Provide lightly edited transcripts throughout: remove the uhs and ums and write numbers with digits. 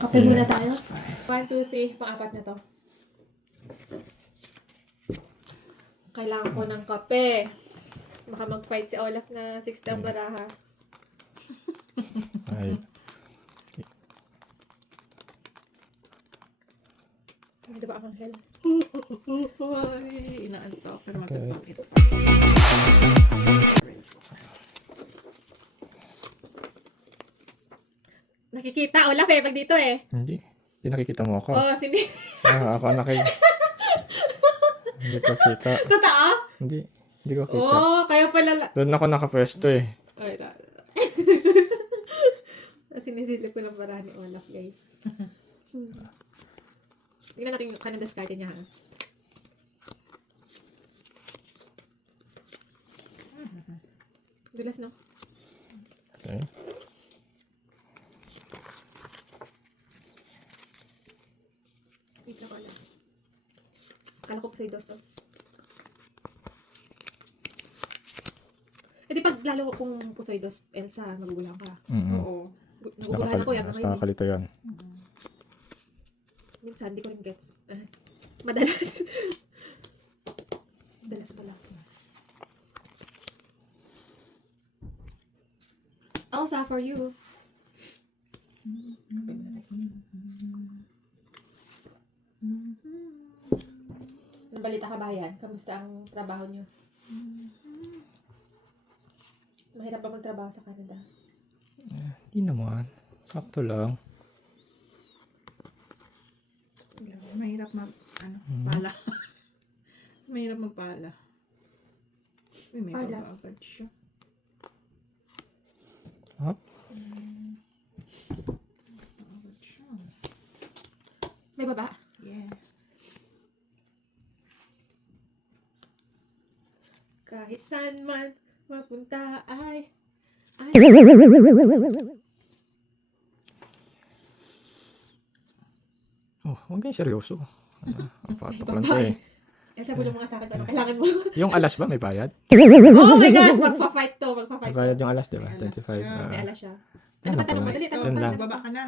Kape muna tayo. 1, 2, 3. Pang-apat na to. Kailangan ko ng kape. Baka mag-fight si Olaf na 60 ang baraha. Ay. Hindi ba ang hell? Ay, inaantok. Pero matapakit. Nakikita, Olaf pag dito Hindi. Hindi nakikita mo ako. Oh, sini. Ako Hindi ko kita. Totoo? Hindi. Hindi ko kita. Oh, kaya pala. Doon ako nakapwesto eh. Ay, sinisilip ko lang baraha ni Olaf, guys. Tingnan natin yung kanang discard niya, ha? Dulas, no? Okay. Wait lang, Olaf. Akala ko pa sa'yo dos to. Eh di pag lalo kung Poseidon Elsa, magugulang ka. Oo. Nagugulahan ako yan. Mas nakakalito yan. Minsan, di ko rin gets. Madalas. Madalas pala. Elsa, for you. Anong balita ka bayan? Kamusta ang trabaho niyo? Mahirap ba magtrabaho sa Canada? Hindi naman. Sakto lang. Mahirap pala. Mahirap magpala. Uy, may Pala. baba agad siya. Hop. Agad siya. May baba? Yeah. Kahit saan man mapunta ay... Oh, huwag kayong seryoso. Ang patok lang to eh. Yan sa bulong mga sa akin, ano kailangan mo? Yung alas ba may bayad? Oh my gosh, magpa-fight to, magpa-fight May bayad to. yung alas, di ba? May alas 25. siya. May alas siya. Ano Ano pa pa tanong mo? lang? Dali, tanong Yun pa. lang. Baba ka na.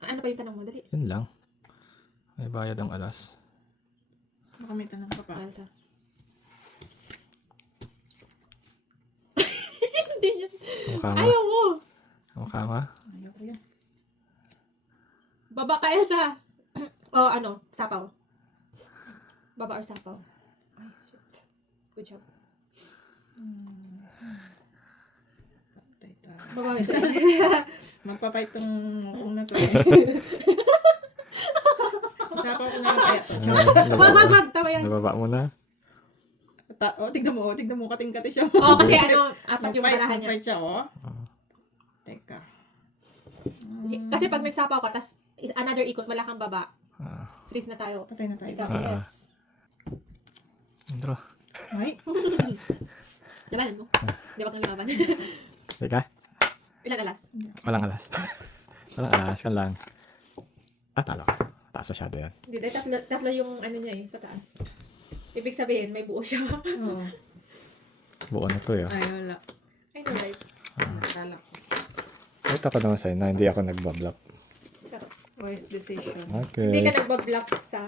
Ano pa yung tanong mo? Dali. Yun lang. May bayad ang alas. Baka may tanong ka pa. Elsa. Hindi niya. Mukha mo. Ayaw mo. Mukha mo. Ayaw ko yan. Baba ka, Elsa. O ano, sapaw. Baba or sapaw. Ay, shit. Good job. Patay tayo. Baba ito. Magpapay tong una to. Sapaw ko na yung kaya to. Wag. Tama yan. Nababa mo na. Tignan mo, kating-kati siya. Oo, kasi ano, apat yung barahan niya. Mag-fight siya, oh. Oh. Teka. Kasi pag nagsapaw ka, tas another ikot, wala kang baba. Ah. Freeze na tayo. Patay na tayo. Ikaw, Ah. yes. Draw. Ay, Labanan mo. Di ba kang laban? Teka. Ilan alas? Walang alas. Walang alas. Kan lang. Talo. Taas masyado yan. Hindi, dahil tatlo yung ano niya sa taas. Ibig sabihin, may buo siya. oo. Buo na to eh. Ay, wala. I know, right? Nakala ko. Ito ko naman sa'yo na hindi ako nagbablock. Ikaw. Wise decision. Hindi ka Okay. nagbablock sa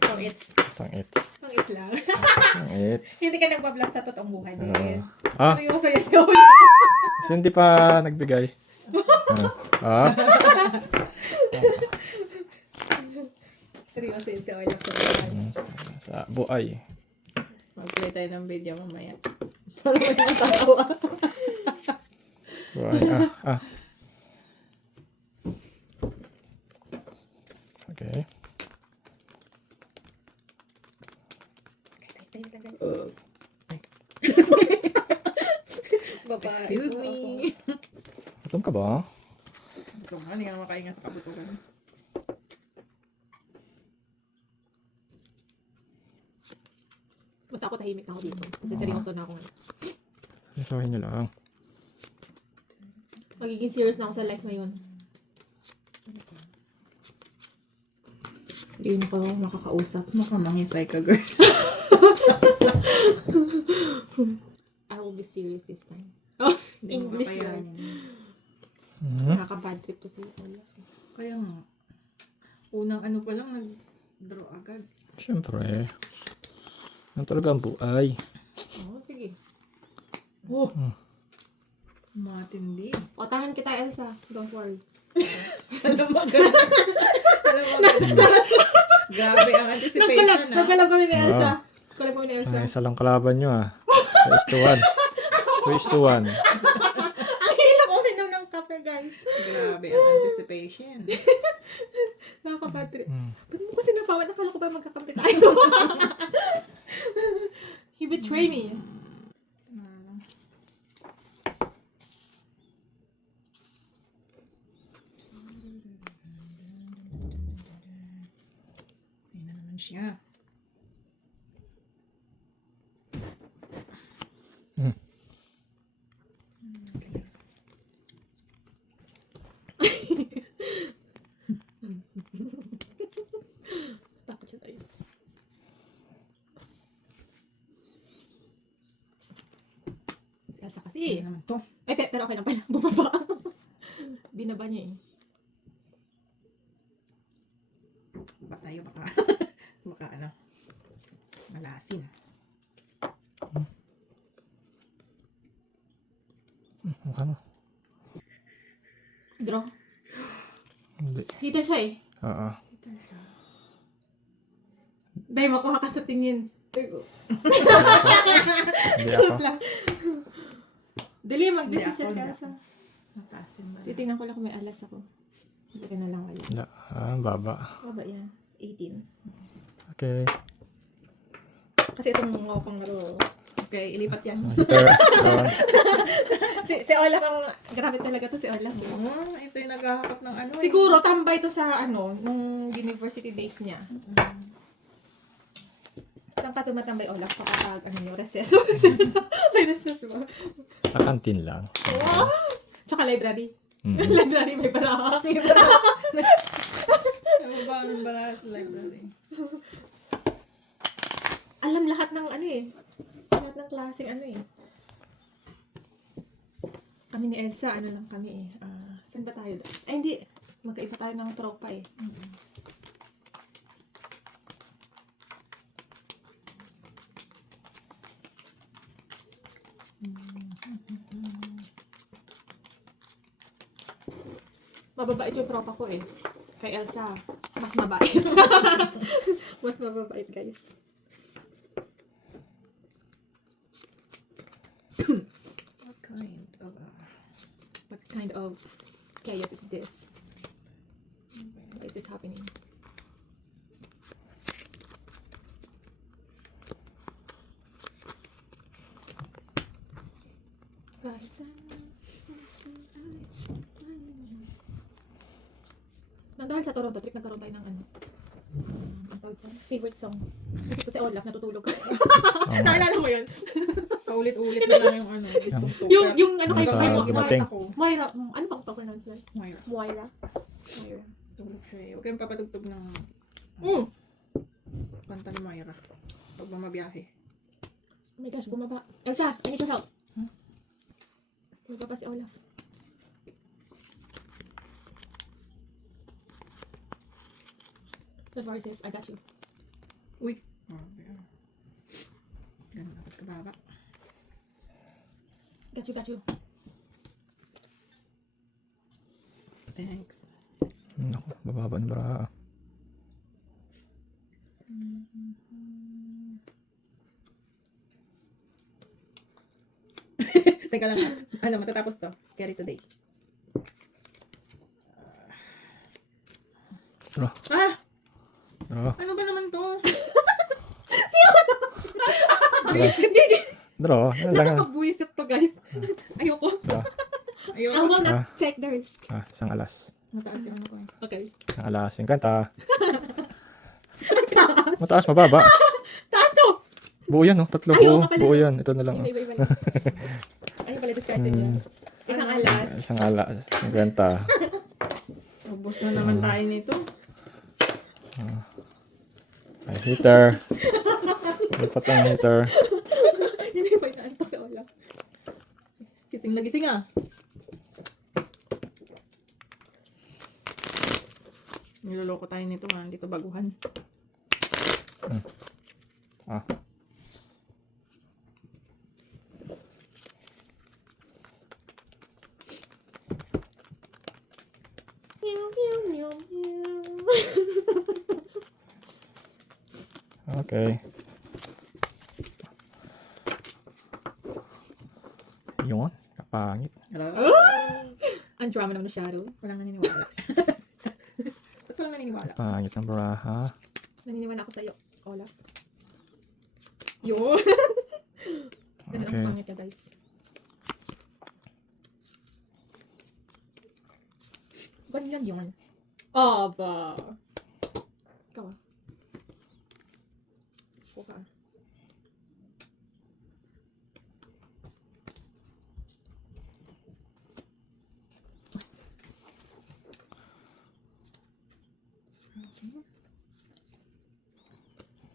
pang-its. Pang-its. Pang-its lang. Pang-its. Hindi ka nagbablock sa totoong buhay din. Ah, Seryoso yan siya. kasi hindi pa nagbigay. Ah. Seryoso yan siya. Wala sa buhay. Sa buay. Mag-play tayo ng video mamaya. Para may matatawa. Buay. Okay. Tayo lang, guys. Babae. Excuse me. Gutom ka ba? Gusto nga, hindi nga makainga sa kabusugan. Basta ako tahimik na ako dito. Kasi seryoso na ako ngayon. Sasabihin nyo lang. Magiging serious na ako sa life ngayon. Hindi na ko makakausap. Makamangisay ka, girl. I will be serious this time. Hindi mo English kakayanin. Nakaka-bad trip to si Olaf. Kaya nga. Unang ano pa lang, nag-draw agad. Siyempre. Yan talaga ang buhay. Oo, sige. Oh! Hmm. Matindi. O, tahan kita, Elsa. Don't worry. Alam mo agad. Alam mo agad. Grabe ang anticipation na. Nagkalab kami ni Elsa. Ah. Nagkalab kami ni Elsa. Isa lang kalaban nyo ah. 2-1. 2-1. Ang hirap uminom ng kape, guys. Grabe ang anticipation. Nakaka-bad trip. Hmm. Ba't mo kasi napawan? Nakala ko ba magkakampi tayo? He betrayed me. Ayun na naman siya. Hmm. Sige. Takot siya, guys. Si Elsa kasi. Ayun naman to. Ay, pero okay lang pala. Bumaba. Binaba niya eh. Baka tayo, baka. Baka ano. Malasin. Mukha mo. Draw. Hindi. Hitter siya eh. Oo. Ito siya. Dahil makuha ka sa tingin. Hindi ako. Shoot lang. Dali, Hindi mag-decision ako, ka hindi sa... Matasin ba? Titingnan ko lang kung may alas ako. Hindi ka na lang wala. Wala. Baba. Baba yan. 18. Okay. Kasi itong mga pang laro. Okay, ilipat yan. Hitter. Yun. si Olaf ang... Grabe talaga to si Olaf. Oo, ito yung naghahakot ng ano. Siguro tambay to sa ano, nung university days niya. Saan ka tumatambay, Olaf? Kapag ano yung recesso? May recesso ba? Sa kantin lang. Wow! Tsaka library. Mm. Library may baraka. Ano ba ang bara sa library? Alam lahat ng ano eh. Lahat ng klaseng ano eh. Kami ni Elsa, ano lang kami eh. Saan ba tayo? Ay hindi. Magkaiba tayo ng tropa eh. Mababait yung tropa ko eh. Kay Elsa, mas mabait. Mas mababait, guys. What kind of What kind of chaos is this? Why is this happening? Nang dahil sa Toronto trip, nagkaroon tayo ng ano? Ang tawag dyan? Favorite song. Kasi ko si Olaf, natutulog. Oo nga. Naalala mo yun? paulit-ulit na lang yung ano. Yung ano kayo, Sa kayo, dumating. Moira, ano bang pa-pronounce na? Moira. Moira. Moira. Tulog siya eh. Huwag kayong papatugtog ng kanta ni Moira. Pag bumabiyahe. Oh my gosh, bumaba. Elsa, I need your help. Bumaba si Olaf. The bar says, I got you. Uy. Ganun dapat kababa. Got you. Thanks. Naku, bababa na bara. Teka lang. Ano, matatapos to. Carry today. Ano? Ah! Ano ba naman to? Draw. Ano lang. Nakakabuisit to, guys. Ayoko. I Ayun. will not Ah. take the risk. Isang alas. Mataas yung ano ko eh. Okay. Isang alas. 50. Mataas, mababa. Taas to! Buo yan, no? Tatlo. Ay, oo Buo. nga pala. Buo yan. Ito na lang. Oh. Iba. Ayun pala, discarded niya. Isang alas. Isang alas. 50. Ubus na naman tayo nito. Ay, heater. Lipat ang heater. Hindi pa inaantok si Olaf. Gising na gising ah. Niloloko tayo nito ha. Dito baguhan. Ah. Meow, meow, meow, meow. Okay. Yun. Kapangit. Hello? Ang drama naman ng shadow. Walang naniniwala. Ba't walang naniniwala? Kapangit ng baraha. Naniniwala ako sa'yo, Olaf. Yun. Ganun ang Okay. pangit niya, guys. Ganyan yun. Aba. Ikaw ah. Kuha.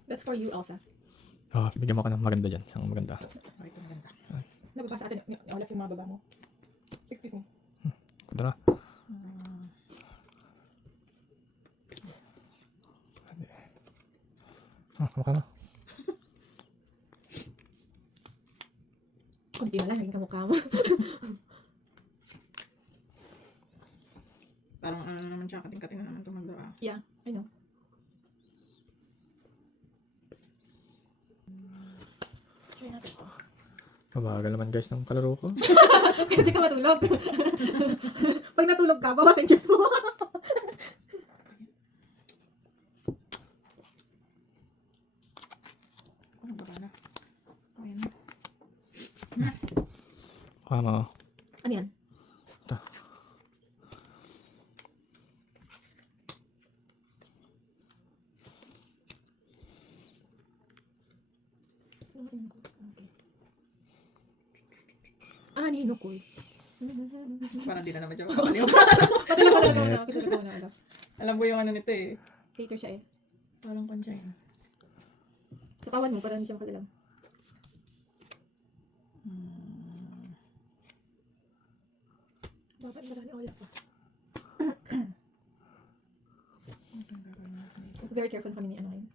That's for you, Elsa. Oh, bigyan mo ako ng maganda dyan. Isang maganda. Oh, ito maganda. Nababasa atin ni Olaf yung mga baba mo. Excuse me. Kudra. Mukha mo. Kunti na lang, naging kamukha mo. Parang ano naman siya, kating-kating na naman itong magdara. Yeah, I know. Try natin ko. Mabagal naman guys ng kalaro ko. Hindi ka matulog. Pag natulog ka, bawas yung chips mo. Ano ba na? Ayan. Mukha mo. Ano yan? Ito. Ah, nino ko eh. Parang di na naman siya makakaliw. Patulog ko na. Patulog ko na. Alam ko yung ano nito eh. Hater siya eh. Parang konsya eh. Sa kawan mo, para hindi siya makalalang. Bakit marami Olaf pa? Very careful kami ni ano ngayon.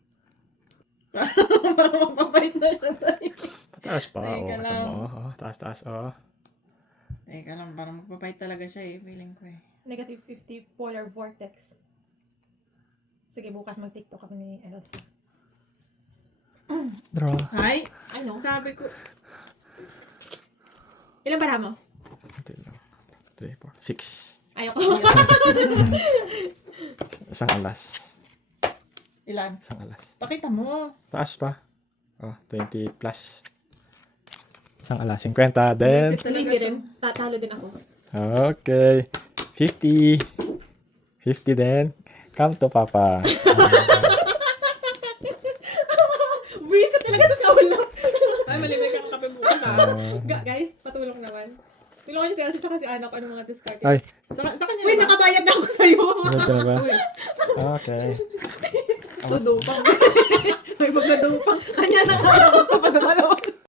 Parang mapapait na siya tayo. Taas pa. Ay, Oh, ka ito lang. mo. Oh, taas, taas. Oh. Teka lang, parang magpapait talaga siya eh. Feeling ko eh. Negative 50 polar vortex. Sige, bukas mag-tiktok kami ni Elsa. Draw. Ay! I know. Sabi ko. Ilan para mo? 3, 4, 6. Ayoko. Isang alas. Ilan? Isang alas. Pakita mo. Taas pa. Oh, 20 plus. Isang alas. 50. Then, Visit talaga Hindi to. rin. Tatalo din ako. okay. 50. 50 then. Come to Papa. Buwisa talaga to sa ulap. Ay, malibre kang kape bukas ha. Guys, patulong naman. Tulungan niyo si Elsa tsaka si Anak. Ano mga discard. Ay, Sa kanya Uy, na ba? nakabayad na ako sa'yo. ano ka na ba? Uy, Okay. tudupang. May magdudupang. Kanya na nga ako sa padumalaw.